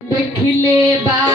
দেখিলে বাজি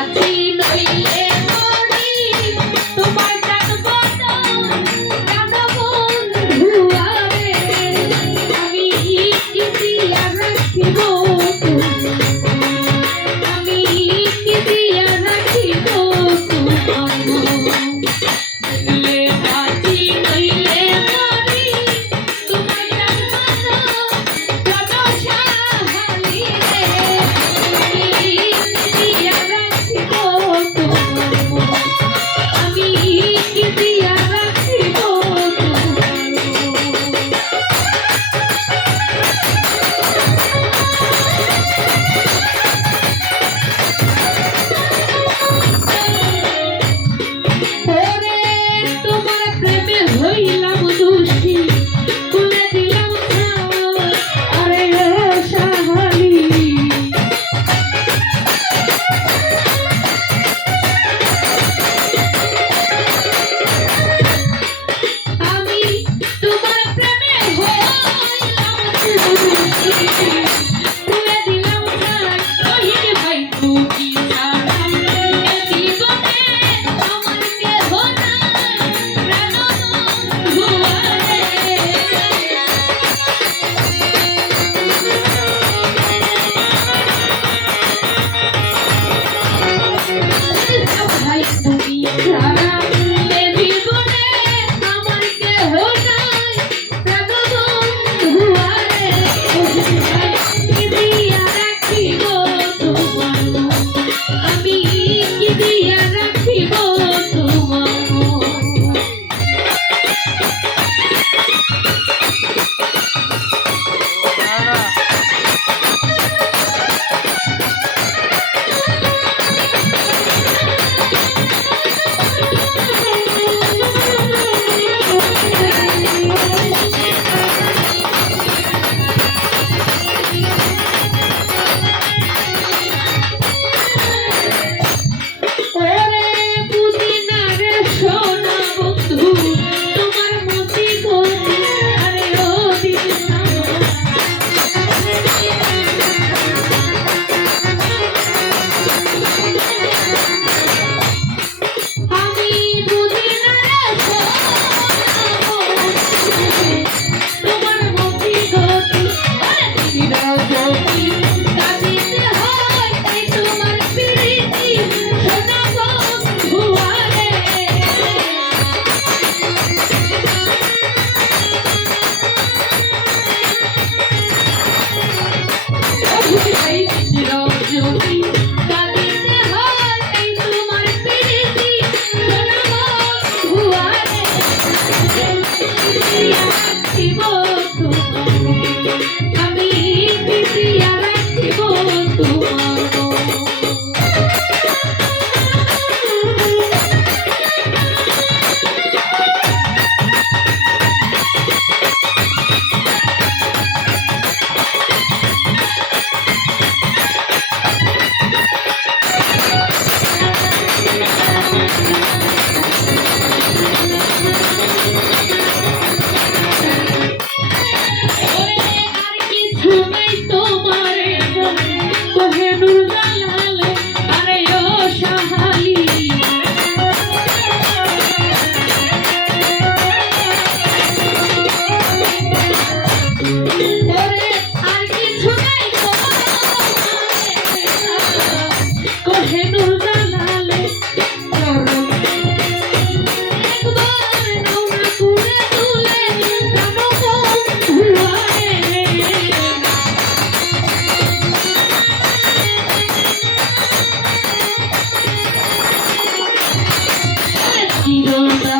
to me.